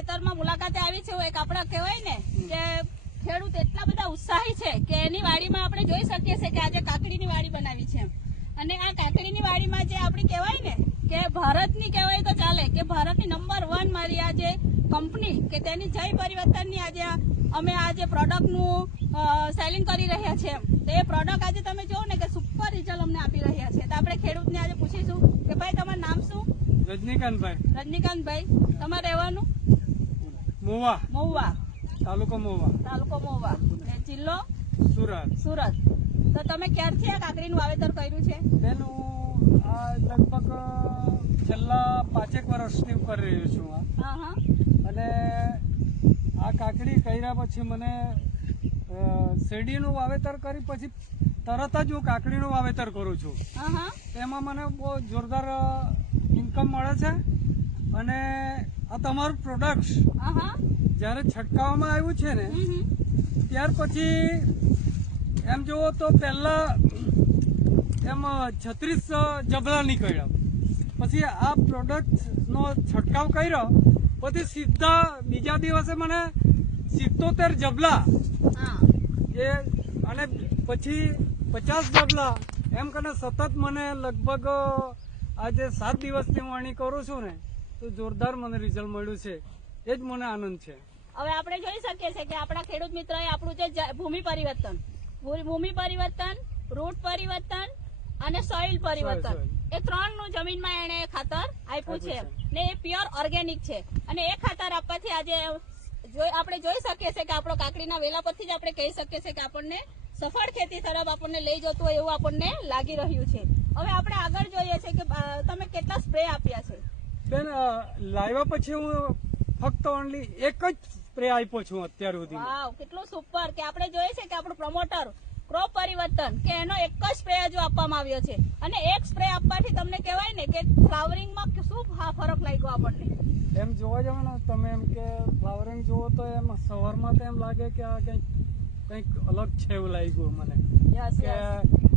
ખેતરમાં મુલાકાતે આવી છે એક આપણા કહેવાય ને કે ખેડૂત એટલા બધા ઉત્સાહી છે કે એની વાડીમાં આપણે જોઈ શકીએ છીએ કે આજે કાકડીની વાડી બનાવી છે. અને આ કાકડીની વાડીમાં જે આપણે કહેવાય ને કે ભારતની કહેવાય તો ચાલે કે ભારતની નંબર વન મારી આ જે કંપની કે તેની જય પરિવર્તનની આજે અમે આ જે પ્રોડક્ટનું સેલિંગ કરી રહ્યા છે તો એ પ્રોડક્ટ આજે તમે જુઓ ને કે સુપર રિઝલ્ટ અમને આપી રહ્યા છે. તો આપણે ખેડૂતને આજે પૂછીશું કે ભાઈ તમારું નામ શું? રજનીકાંતભાઈ. રજનીકાંતભાઈ તમારે રહેવાનું? મોવા. મહુવા તાલુકો મોવા. તાલુકો મોવા. ને જિલ્લો? સુરત. સુરત. તો તમે ક્યારથી આ કાકરીનું વાવેતર કર્યું છે? હું આ લગભગ છેલ્લા પાંચેક વર્ષથી હું કરી રહ્યો છું હા હા. અને આ કાકડી કર્યા પછી મને શેરડીનું વાવેતર કરી પછી તરત જ હું કાકડીનું વાવેતર કરું છું. હા હા. એમાં મને બહુ જોરદાર ઇન્કમ મળે છે. અને આ તમારું પ્રોડક્ટ જ્યારે છટકાવવામાં આવ્યું છે ને. ત્યાર પછી એમ જુઓ તો પહેલા એમ છત્રીસ જબલા નીકળ્યા. પછી આ પ્રોડક્ટનો છંટકાવ કર્યો પછી સીધા બીજા દિવસે મને સિત્તોતેર જબલા હા. એ અને પછી પચાસ જબલા એમ કરીને સતત મને લગભગ આજે સાત દિવસથી વણી કરું છું ને તો જોરદાર મને રિઝલ્ટ મળ્યું છે. એ જ મને આનંદ છે. હવે આપણે જોઈ શકીએ છીએ કે આપણા ખેડૂત મિત્રએ આપણું જે ભૂમિ પરિવર્તન ભૂમિ પરિવર્તન રૂટ પરિવર્તન અને સોઇલ પરિવર્તન. એ ત્રણનું જમીનમાં એને ખાતર આપ્યું છે ને એ પ્યોર ઓર્ગેનિક છે. અને એ ખાતર આપવાથી આજે આપણે જોઈ શકીએ છીએ કે આપણો કાકડીના વેલા પરથી જ આપણે કહી શકીએ છીએ કે આપણને સફળ ખેતી તરફ આપણને લઈ જતું હોય એવું આપણને લાગી રહ્યું છે. હવે આપણે આગળ જોઈએ છે કે તમે કેટલા સ્પ્રે આપ્યા છે? બેન લાવ્યા પછી હું ફક્ત ઓનલી એક જ સ્પ્રે આપ્યો છું અત્યાર સુધી વાવ કેટલું સુપર કે આપણે જોઈએ છે કે આપણું પ્રમોટર ક્રોપ પરિવર્તન કે એનો એક જ સ્પ્રે હજુ આપવામાં આવ્યો છે. અને એક સ્પ્રે આપવાથી તમને કહેવાય ને કે ફ્લાવરિંગમાં શું ફરક લાગ્યો આપણને? એમ જોવા જાવ ને તમે એમ કે ફ્લાવરિંગ જુઓ તો એમ સવારમાં તો એમ લાગે કે આ કંઈક કંઈક અલગ છે એવું લાગ્યું મને. યસ કે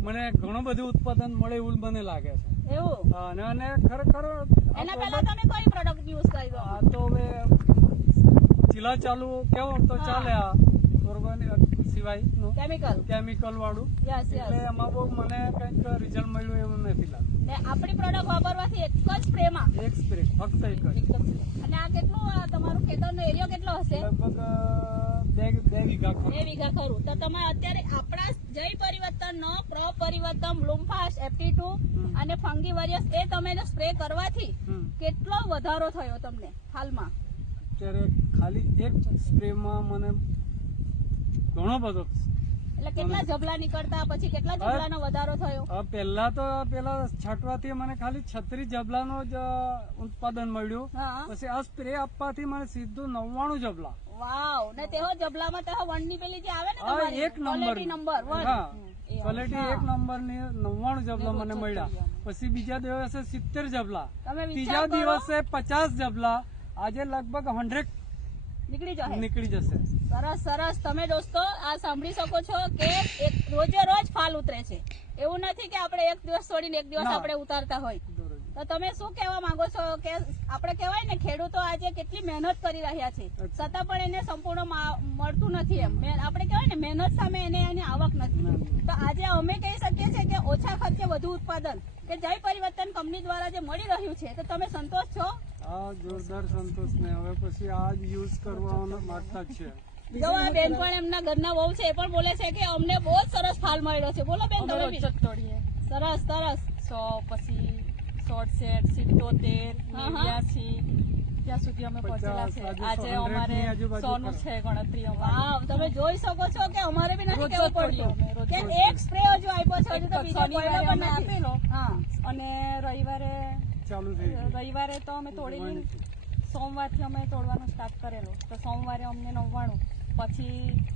મને ઘણું બધું ઉત્પાદન મળે એવું મને લાગે છે. એવું? અને અને ખરેખર એના પહેલા તમે કઈ પ્રોડક્ટ યુઝ કર્યો? આ તો હવે ચીલા ચાલુ કેવો તો ચાલે આ ઓર્ગેનિક સિવાય કેમિકલ કેમિકલ વાળું. યસ એટલે એમાં બહુ મને કંઈક રિઝલ્ટ મળ્યું એવું નથી લાગતું. ને આપણી પ્રોડક્ટ વાપરવાથી એક જ સ્પ્રેમાં? એક સ્પ્રે ફક્ત એક જ. અને આ કેટલું તમારું ખેતરનો એરિયો કેટલો હશે? લગભગ બે બે વીઘા ખરું. બે વીઘા ખરું. તો તમે અત્યારે આપણા જય નો પ્ર લુમ્ફાસ એફટી ટુ અને ફંગી વરિયસ એ તમે સ્પ્રે કરવાથી કેટલો વધારો થયો તમને હાલમાં? અત્યારે ખાલી એક સ્પ્રેમાં મને ઘણો બધો એટલે કેટલા જબલા નીકળતા પછી કેટલા. જબલાનો વધારો થયો? પહેલા તો પેલા છાંટવાથી મને ખાલી છત્રીસ જબલાનો જ ઉત્પાદન મળ્યું. પછી આ સ્પ્રે આપવાથી મને સીધું નવ્વાણું જબલા વાવ. ને તેઓ જબલામાં તેઓ વનની પેલી જે આવે ને એક નંબર. નંબર વન ક્વોલિટી એક નંબરની નવ્વાણું જબલા મને મળ્યા. પછી બીજા દિવસે સિત્તેર જબલા. ત્રીજા દિવસે પચાસ જબલા. આજે લગભગ હંડ્રેડ નીકળી જશે. નીકળી જશે. સરસ સરસ. તમે દોસ્તો આ સાંભળી શકો છો કે એક રોજે રોજ ફાલ ઉતરે છે. એવું નથી કે આપણે એક દિવસ છોડીને એક દિવસ આપણે ઉતારતા હોય. તો તમે શું કહેવા માંગો છો કે આપણે કહેવાય ને ખેડૂતો આજે કેટલી મહેનત કરી રહ્યા છે. છતાં પણ એને સંપૂર્ણ મળતું નથી એમ. આપણે કહેવાય ને મહેનત સામે એને એની આવક નથી. તો આજે અમે કહી શકીએ છીએ કે ઓછા ખર્ચે વધુ ઉત્પાદન કે જય પરિવર્તન કંપની દ્વારા જે મળી રહ્યું છે તો તમે સંતોષ છો? હા જોરદાર સંતોષ ને. હવે પછી આ જ યુઝ કરવા માંગતા છે. જો આ બેન પણ એમના ઘરના વહુ છે એ પણ બોલે છે કે અમને બહુ સરસ ફાલ મળ્યો છે. બોલો બેન તમે સરસ સરસ. સો પછી શોર્ટ સેટ સિત્તોતેર. નેવ્યાસી ત્યાં સુધી અમે પહોંચેલા છે. આજે આજે 100 અમારે સોનું છે ગણતરી અમારી. વાવ તમે જોઈ શકો છો કે અમારે બી નથી કેવું પડ્યું. એક સ્પ્રે હજુ આપ્યો છે હજુ તો બીજો શનિવારે પણ આપેલો. અને રવિવારે ચાલુ થઈ ગયું. રવિવારે તો અમે તોડી સોમવારથી અમે તોડવાનું સ્ટાર્ટ કરેલું. તો સોમવારે અમને નવ્વાણું. પછી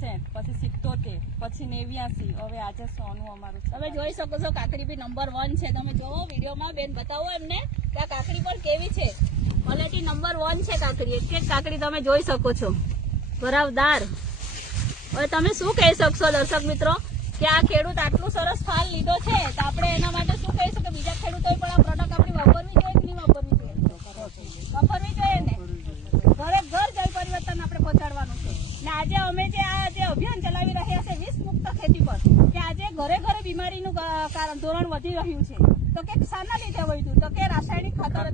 સેટ પછી સિત્તોતેર, પછી નેવ્યાસી. હવે આજે સોનું અમારું તમે જોઈ શકો છો, કાકડી બી નંબર વન છે. તમે જોવો, વિડીયોમાં બેન બતાવો એમને કે આ કાકડી પણ કેવી છે. ક્વોલિટી નંબર વન છે કાકડી. એક એક કાકડી તમે જોઈ શકો છો. ભરાવદાર હવે તમે શું કહી શકશો દર્શક મિત્રો? કે આ ખેડૂત આટલું સરસ ફાલ લીધો છે, તો આપણે એના માટે શું કહીશું કે બીજા ખેડૂતોએ પણ આ પ્રોડક્ટ આપણી વાપરવી જોઈએ કે નહીં વાપરવી જોઈએ વાપરવી જોઈએ ને બીમારીનું કા- કારણ ધોરણ વધી રહ્યું છે. તો કે શાના લીધે વધ્યું તો કે રાસાયણિક ખાતર.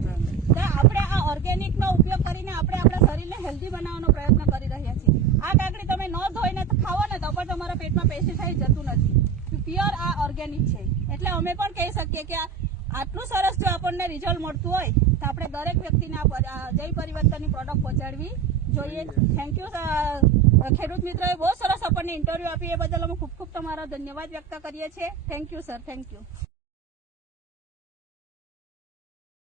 તો આપણે આ ઓર્ગેનિક નો ઉપયોગ કરીને આપણે આપણા શરીરને હેલ્ધી બનાવવાનો પ્રયત્ન કરી રહ્યા છીએ. આ કાકડી તમે ન ધોઈને ખાવો ને, તો પણ તમારા પેટમાં પેસ્ટિસાઇડ જતું નથી. પ્યોર આ ઓર્ગેનિક છે. એટલે અમે પણ કહી શકીએ કે આટલું સરસ જો આપણને રિઝલ્ટ મળતું હોય, તો આપણે દરેક વ્યક્તિને આ જય પરિવર્તનની પ્રોડક્ટ પહોંચાડવી જોઈએ. થેન્ક યુ ખેડૂત મિત્રોએ બહુ સરસ આપણને ઇન્ટરવ્યુ આપી. એ બદલ અમે ખૂબ ખૂબ તમારો ધન્યવાદ વ્યક્ત કરીએ છીએ. Thank you sir thank you